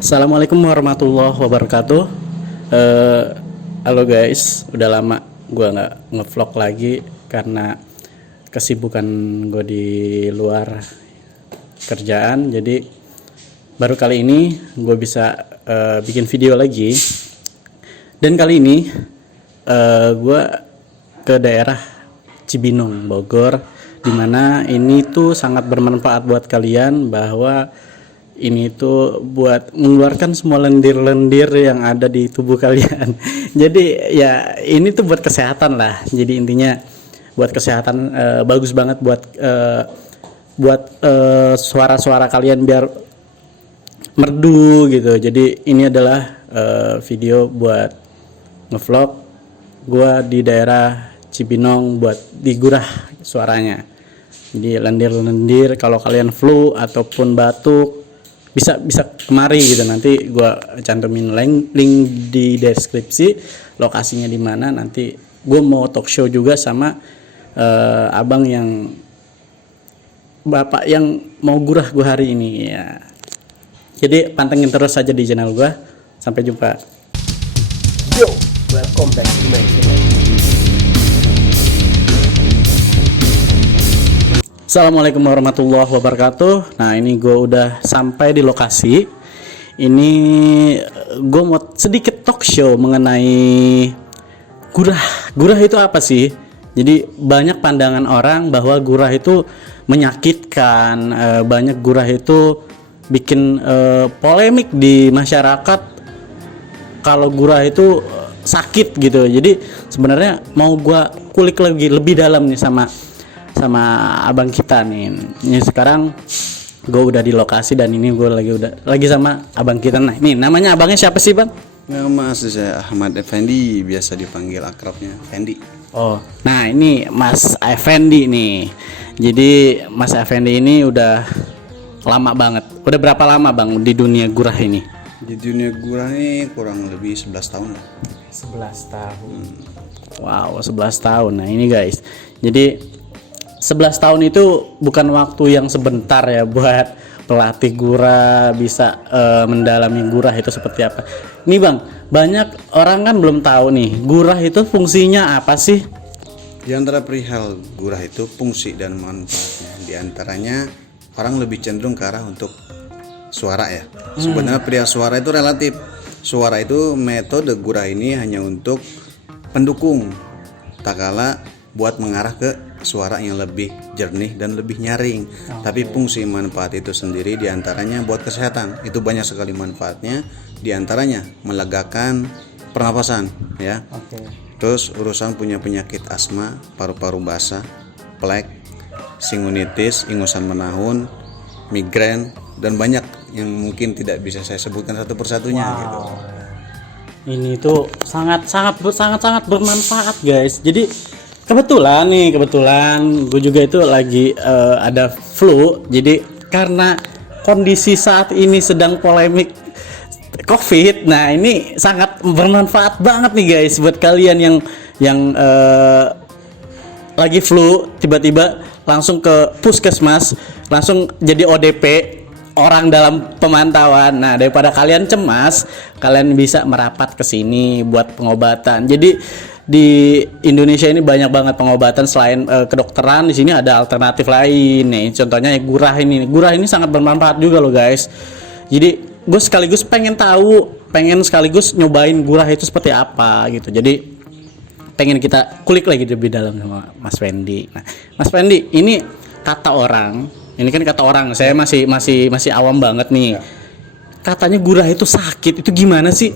Assalamualaikum warahmatullahi wabarakatuh. Eh, Halo guys, udah lama gue nggak ngevlog lagi karena kesibukan gue di luar kerjaan. Jadi baru kali ini gue bisa bikin video lagi. Dan kali ini gue ke daerah Cibinong, Bogor, dimana ini tuh sangat bermanfaat buat kalian bahwa ini tuh buat mengeluarkan semua lendir-lendir yang ada di tubuh kalian. Jadi ya ini tuh buat kesehatan lah. Jadi intinya buat kesehatan, bagus banget buat suara-suara kalian biar merdu gitu. Jadi ini adalah video buat ngevlog gua di daerah Cibinong buat digurah suaranya. Jadi lendir-lendir kalau kalian flu ataupun batuk bisa kemari gitu. Nanti gua cantumin link di deskripsi lokasinya di mana. Nanti gua mau talk show juga sama abang yang bapak yang mau gurah gua hari ini ya. Jadi pantengin terus saja di channel gua. Sampai jumpa. Yo, welcome back to my channel. Assalamualaikum warahmatullahi wabarakatuh. Nah ini gue udah sampai di lokasi. Ini gue mau sedikit talk show mengenai gurah. Gurah itu apa sih? Jadi banyak pandangan orang bahwa gurah itu menyakitkan. Banyak gurah itu bikin polemik di masyarakat. Kalau gurah itu sakit gitu. Jadi sebenarnya mau gue kulik lagi lebih dalam nih sama abang kita nih. Ini sekarang gue udah di lokasi dan ini gue lagi sama abang kita. Nah ini namanya abangnya siapa sih bang? Nama asli saya Ahmad Effendi, biasa dipanggil akrabnya Fendi. Oh, nah ini Mas Effendi nih. Jadi Mas Effendi ini udah lama banget. Udah berapa lama bang di dunia gurah ini? Di dunia gurah ini kurang lebih 11 tahun lah. 11 tahun. Wow, 11 tahun. Nah ini guys, jadi 11 tahun itu bukan waktu yang sebentar ya buat pelatih gurah bisa mendalami gurah itu seperti apa. Nih bang, banyak orang kan belum tahu nih gurah itu fungsinya apa sih? Di antara perihal gurah itu fungsi dan manfaatnya, di antaranya orang lebih cenderung ke arah untuk suara ya. Sebenarnya perihal suara itu relatif. Suara itu metode gurah ini hanya untuk pendukung, tak kala buat mengarah ke suara yang lebih jernih dan lebih nyaring. Tapi fungsi manfaat itu sendiri diantaranya buat kesehatan. Itu banyak sekali manfaatnya. Diantaranya melegakan pernapasan ya. Terus urusan punya penyakit asma, paru-paru basah, plek, sinusitis, ingusan menahun, migrain, dan banyak yang mungkin tidak bisa saya sebutkan satu persatunya gitu. Ini tuh sangat bermanfaat guys. Jadi kebetulan gue juga itu lagi ada flu. Jadi karena kondisi saat ini sedang polemik COVID. Nah ini sangat bermanfaat banget nih guys buat kalian yang lagi flu, tiba-tiba langsung ke puskesmas, langsung jadi ODP, orang dalam pemantauan. Nah daripada kalian cemas, kalian bisa merapat ke sini buat pengobatan. Jadi di Indonesia ini banyak banget pengobatan selain kedokteran. Di sini ada alternatif lain nih. Contohnya ya gurah ini. Gurah ini sangat bermanfaat juga loh guys. Jadi gue sekaligus pengen sekaligus nyobain gurah itu seperti apa gitu. Jadi pengen kita kulik lagi lebih dalam sama Mas Fendi. Nah, Mas Fendi, ini kata orang, saya masih awam banget nih. Katanya gurah itu sakit. Itu gimana sih?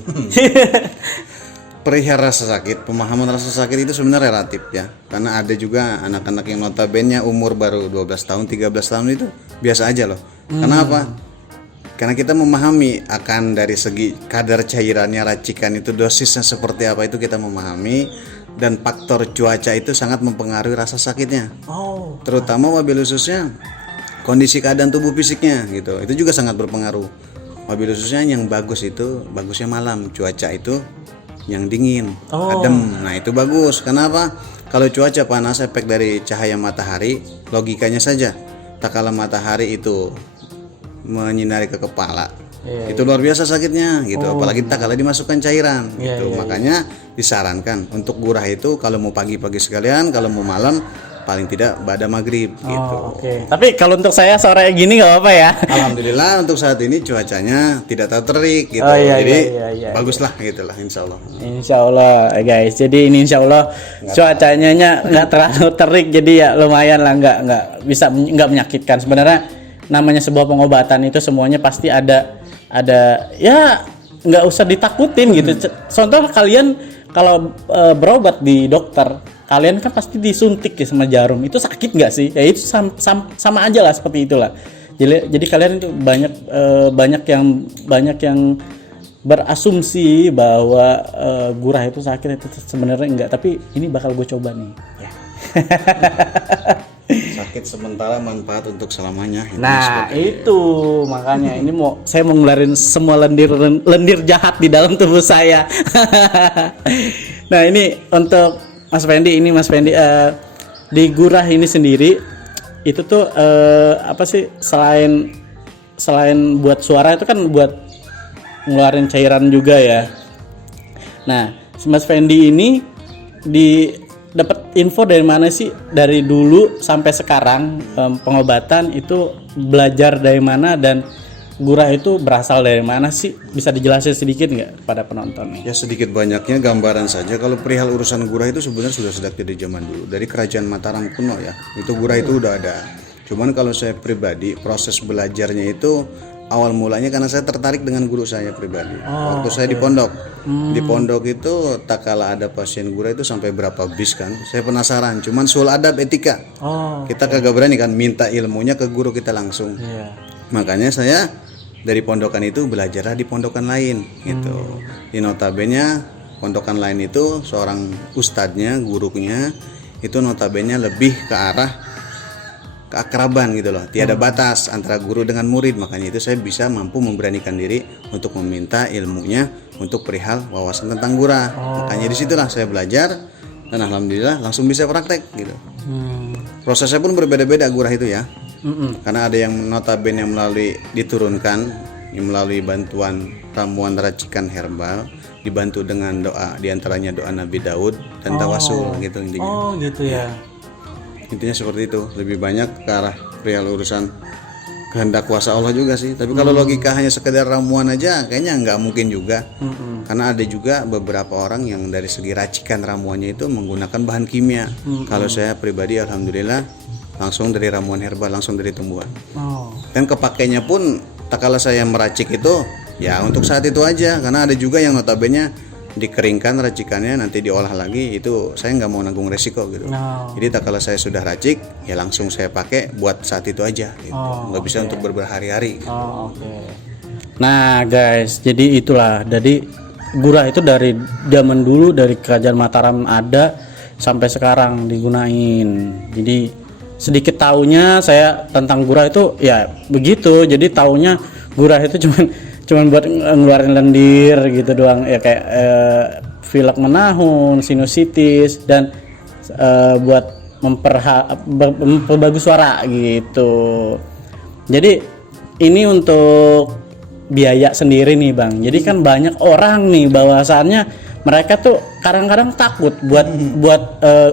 Perihal rasa sakit, pemahaman rasa sakit itu sebenarnya relatif ya. Karena ada juga anak-anak yang notabene umur baru 12 tahun, 13 tahun itu biasa aja loh. Kenapa? Karena kita memahami akan dari segi kadar cairannya, racikan itu, dosisnya seperti apa itu kita memahami. Dan faktor cuaca itu sangat mempengaruhi rasa sakitnya. Terutama wabil khususnya kondisi keadaan tubuh fisiknya gitu. Itu juga sangat berpengaruh. Wabil khususnya yang bagus itu bagusnya malam, cuaca itu yang dingin, adem. Nah itu bagus. Kenapa? Kalau cuaca panas, efek dari cahaya matahari, logikanya saja tak kala matahari itu menyinari ke kepala, Itu luar biasa sakitnya gitu. Apalagi tak kalau dimasukkan cairan Iya, gitu. Makanya disarankan untuk gurah itu kalau mau pagi-pagi sekalian, kalau mau malam paling tidak ba'da maghrib gitu. Oke. Tapi kalau untuk saya sore gini nggak apa-apa ya. Alhamdulillah untuk saat ini cuacanya tidak terlalu terik gitu. Oh, iya, Jadi iya. baguslah gitulah insya Allah. Insya Allah guys. Jadi ini insya Allah cuacanya nggak terlalu terik, jadi ya lumayan lah, nggak menyakitkan. Sebenarnya namanya sebuah pengobatan itu semuanya pasti ada ya, nggak usah ditakutin gitu. Contoh kalian kalau berobat di dokter, kalian kan pasti disuntik ya sama jarum, itu sakit nggak sih? Ya itu sama aja lah, seperti itulah. Jadi kalian itu banyak yang berasumsi bahwa gurah itu sakit, itu sebenarnya enggak. Tapi ini bakal gue coba nih. Ya. Sakit sementara, manfaat untuk selamanya. Nah itu makanya ini saya mau ngeluarin semua lendir jahat di dalam tubuh saya. Nah ini untuk Mas Fendi, di gurah ini sendiri itu tuh apa sih, selain buat suara itu kan buat ngeluarin cairan juga ya. Nah si Mas Fendi ini dapat info dari mana sih, dari dulu sampai sekarang pengobatan itu belajar dari mana, dan gurah itu berasal dari mana sih? Bisa dijelasin sedikit nggak pada penonton nih? Ya sedikit banyaknya gambaran saja. Kalau perihal urusan gurah itu sebenarnya sudah dari zaman dulu, dari kerajaan Mataram kuno ya. Itu gurah itu udah ada. Cuman kalau saya pribadi, proses belajarnya itu awal mulanya karena saya tertarik dengan guru saya pribadi. Waktu saya di pondok. Di pondok itu tak kala ada pasien gurah itu sampai berapa bis kan. Saya penasaran, cuman soal adab etika. Kita kagak berani kan minta ilmunya ke guru kita langsung. Makanya saya dari pondokan itu belajarlah di pondokan lain gitu. Di notabene pondokan lain itu seorang ustadznya, gurunya itu notabene lebih ke arah keakraban gitu loh. Tiada batas antara guru dengan murid. Makanya itu saya bisa mampu memberanikan diri untuk meminta ilmunya untuk perihal wawasan tentang gurah. Makanya disitulah saya belajar dan alhamdulillah langsung bisa praktek gitu. Prosesnya pun berbeda-beda gurah itu ya. Karena ada yang notabene diturunkan melalui bantuan ramuan racikan herbal, dibantu dengan doa, diantaranya doa Nabi Daud dan tawasul gitu intinya. Gitu ya. Intinya seperti itu, lebih banyak ke arah perihal urusan kehendak kuasa Allah juga sih. Tapi kalau logika hanya sekedar ramuan aja kayaknya nggak mungkin juga. Karena ada juga beberapa orang yang dari segi racikan ramuannya itu menggunakan bahan kimia. Kalau saya pribadi alhamdulillah langsung dari ramuan herbal, langsung dari tumbuhan. Dan kepakainya pun tak kala saya meracik itu ya untuk saat itu aja. Karena ada juga yang notabene dikeringkan racikannya nanti diolah lagi, itu saya nggak mau nanggung resiko gitu. Jadi tak kala saya sudah racik ya langsung saya pakai buat saat itu aja gitu. Nggak bisa untuk berhari-hari gitu. Nah guys, jadi itulah, jadi gurah itu dari zaman dulu, dari kerajaan Mataram ada sampai sekarang digunain. Jadi sedikit taunya saya tentang gurah itu ya begitu. Jadi taunya gurah itu cuman buat ngeluarin lendir gitu doang ya, kayak pilek menahun, sinusitis, dan buat memperbagus suara gitu. Jadi ini untuk biaya sendiri nih Bang. Jadi kan banyak orang nih bahwasannya mereka tuh kadang-kadang takut buat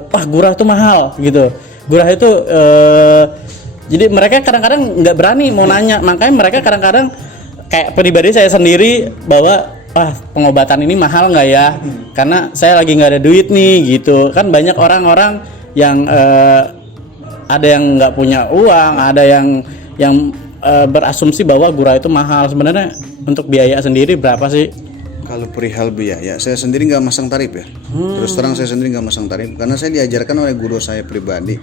wah gurah tuh mahal gitu. Gurah itu jadi mereka kadang-kadang nggak berani mau nanya. Makanya mereka kadang-kadang kayak pribadi saya sendiri bahwa pengobatan ini mahal nggak ya, karena saya lagi nggak ada duit nih gitu kan. Banyak orang-orang yang ada yang nggak punya uang, ada yang berasumsi bahwa gurah itu mahal. Sebenarnya untuk biaya sendiri berapa sih? Kalau perihal biaya, saya sendiri nggak masang tarif ya. Terus terang saya sendiri nggak masang tarif karena saya diajarkan oleh guru saya pribadi.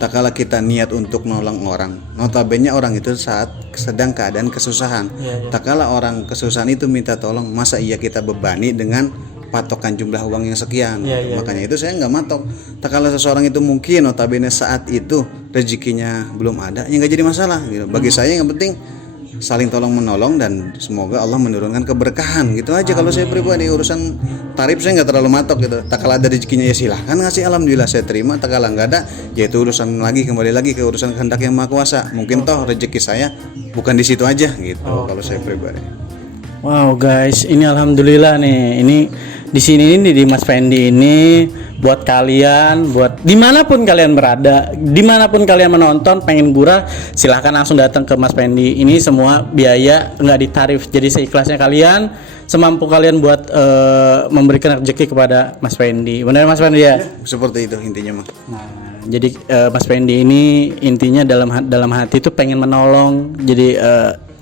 Tak kala kita niat untuk nolong orang, notabene orang itu saat sedang keadaan kesusahan. Tak kala orang kesusahan itu minta tolong, masa iya kita bebani dengan patokan jumlah uang yang sekian. Makanya itu saya nggak matok. Tak kala seseorang itu mungkin notabene saat itu rezekinya belum ada, ya nggak jadi masalah gitu. Bagi saya yang penting saling tolong menolong dan semoga Allah menurunkan keberkahan gitu aja. Kalau saya pribadi urusan tarif saya nggak terlalu matok gitu. Tak kala ada rezekinya ya silahkan ngasih, alhamdulillah saya terima. Tak kala nggak ada ya itu urusan lagi, kembali lagi ke urusan kehendak yang maha kuasa. Mungkin toh rezeki saya bukan di situ aja gitu. Kalau saya pribadi. Wow guys, ini alhamdulillah nih. Ini di sini ini di Mas Fendi ini buat kalian, buat dimanapun kalian berada, dimanapun kalian menonton, pengen gurah, silahkan langsung datang ke Mas Fendi. Ini semua biaya nggak ditarif, jadi seikhlasnya kalian, semampu kalian buat memberikan rezeki kepada Mas Fendi. Benar Mas Fendi ya? Seperti itu intinya mah. Nah, jadi Mas Fendi ini intinya dalam hati itu pengen menolong. Jadi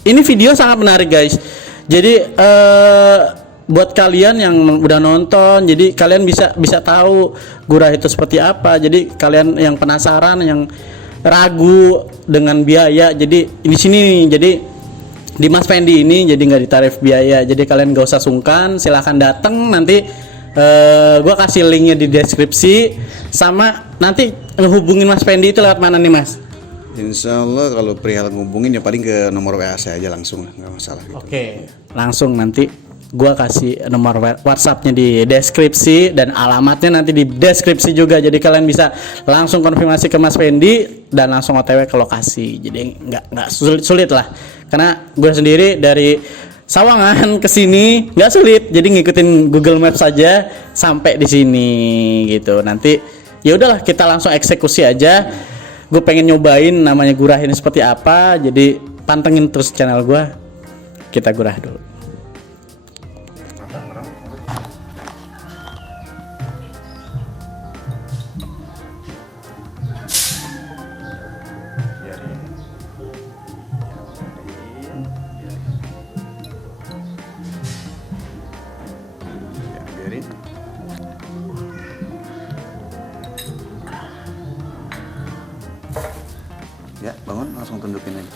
ini video sangat menarik guys. Jadi buat kalian yang udah nonton, jadi kalian bisa tahu gurah itu seperti apa. Jadi kalian yang penasaran, yang ragu dengan biaya, jadi di sini nih, jadi di Mas Fendi ini jadi nggak ditarif biaya. Jadi kalian gak usah sungkan, silahkan datang nanti. Gua kasih linknya di deskripsi, sama nanti ngehubungin Mas Fendi itu lewat mana nih Mas? Insya Allah kalau perihal ngubungin ya paling ke nomor WA saya aja langsung lah, nggak masalah gitu. Oke, langsung nanti gua kasih nomor WhatsAppnya di deskripsi dan alamatnya nanti di deskripsi juga. Jadi kalian bisa langsung konfirmasi ke Mas Fendi dan langsung OTW ke lokasi. Jadi nggak sulit lah. Karena gue sendiri dari Sawangan ke sini nggak sulit. Jadi ngikutin Google Maps saja sampai di sini gitu. Nanti ya udahlah kita langsung eksekusi aja. Gue pengen nyobain namanya gurah ini seperti apa. Jadi pantengin terus channel gue. Kita gurah dulu. Biarin. Ya, bangun langsung tundukin aja.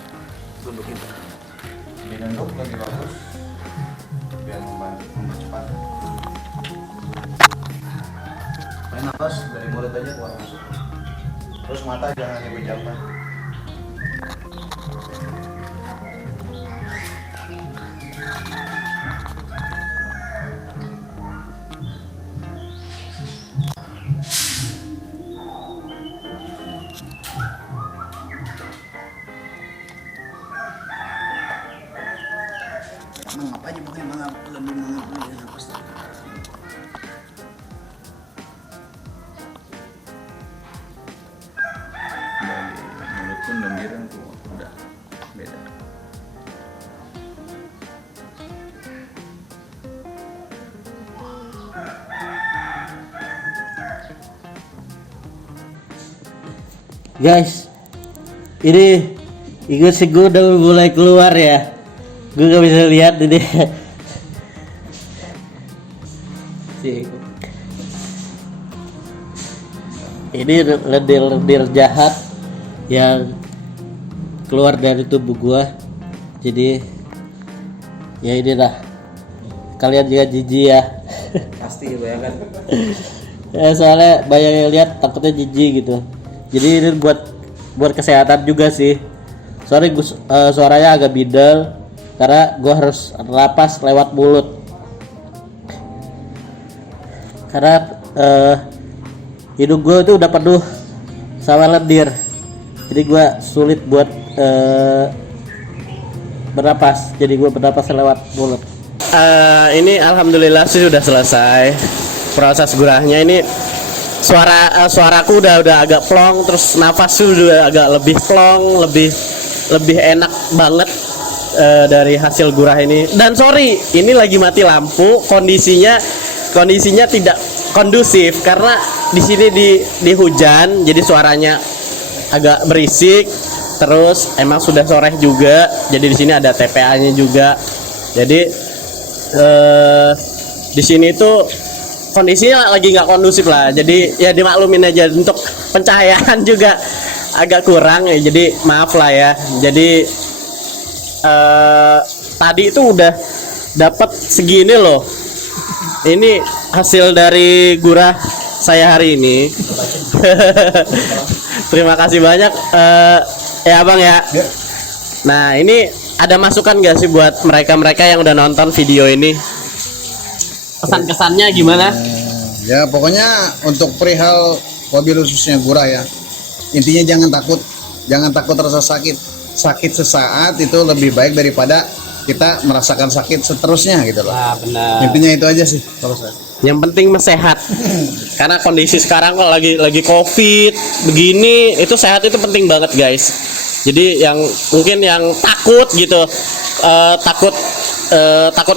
Tundukin. Ditunduk lebih bagus biar mempercepat. Main nafas dari mulut aja keluar masuk. Terus mata jangan dipejamkan. Mengapa aja pakai mengap lebih mengap lagi nafas. Dari mulut pun lembiran tuh udah beda. Guys, ini sih gue udah mulai keluar ya. Gue gak bisa lihat ini. Ini lendir-lendir jahat yang keluar dari tubuh gue. Jadi ya inilah, kalian juga jijik ya. Pasti bayangkan. Ya soalnya banyak yang lihat takutnya jijik gitu. Jadi ini buat kesehatan juga sih. Sorry suaranya agak bidel karena gue harus lapas lewat mulut. Karena hidung gue itu udah penuh sama lendir. Jadi gue sulit buat bernapas. Jadi gue bernapas lewat mulut. Ini alhamdulillah sih sudah selesai proses gurahnya. Ini suaraku udah agak plong, terus nafas udah agak lebih plong, lebih enak banget dari hasil gurah ini. Dan sorry, ini lagi mati lampu, kondisinya tidak kondusif karena di sini di hujan, jadi suaranya agak berisik. Terus emang sudah sore juga, jadi di sini ada TPA-nya juga. Jadi di sini tuh kondisinya lagi nggak kondusif lah, jadi ya dimaklumin aja. Untuk pencahayaan juga agak kurang ya, jadi maaf lah ya. Jadi tadi itu udah dapat segini loh. Ini hasil dari gurah saya hari ini. Terima kasih banyak ya Bang ya. Nah ini ada masukan gak sih buat mereka yang udah nonton video ini? Kesan-kesannya gimana? Ya pokoknya untuk perihal wabil khususnya gurah ya, intinya jangan takut rasa sakit sesaat itu lebih baik daripada kita merasakan sakit seterusnya gitu loh. Ah, benar. Intinya itu aja sih kalau saya. Yang penting mah sehat. Karena kondisi sekarang kalau lagi Covid begini, itu sehat itu penting banget, guys. Jadi yang mungkin yang takut gitu, takut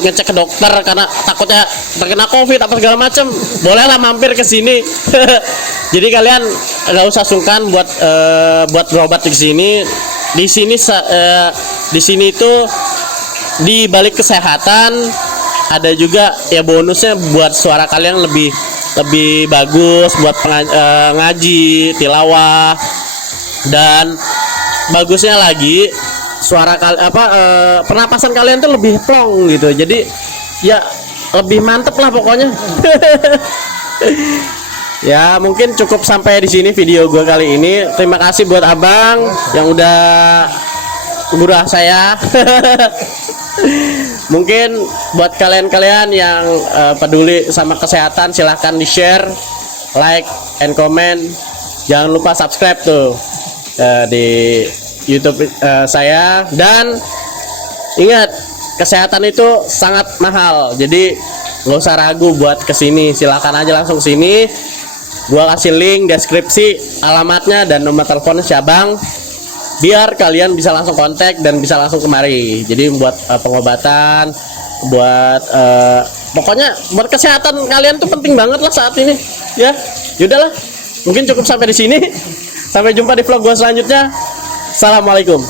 ngecek ke dokter karena takutnya terkena Covid apa segala macam, bolehlah mampir ke sini. Jadi kalian nggak usah sungkan buat berobat di sini. Di sini itu di balik kesehatan ada juga ya bonusnya buat suara kalian lebih bagus buat ngaji, tilawah, dan bagusnya lagi suara pernapasan kalian tuh lebih plong gitu. Jadi ya lebih mantep lah pokoknya. Ya mungkin cukup sampai di sini video gue kali ini. Terima kasih buat abang yang udah gurah saya. Mungkin buat kalian-kalian yang peduli sama kesehatan, silahkan di share, like, and comment. Jangan lupa subscribe tuh di YouTube saya. Dan ingat, kesehatan itu sangat mahal. Jadi nggak usah ragu buat kesini. Silahkan aja langsung kesini. Gua kasih link deskripsi, alamatnya dan nomor telepon cabang, biar kalian bisa langsung kontak dan bisa langsung kemari. Jadi buat pengobatan, buat pokoknya buat kesehatan kalian tuh penting banget lah saat ini. Ya, yaudahlah. Mungkin cukup sampai di sini. Sampai jumpa di vlog gua selanjutnya. Assalamualaikum.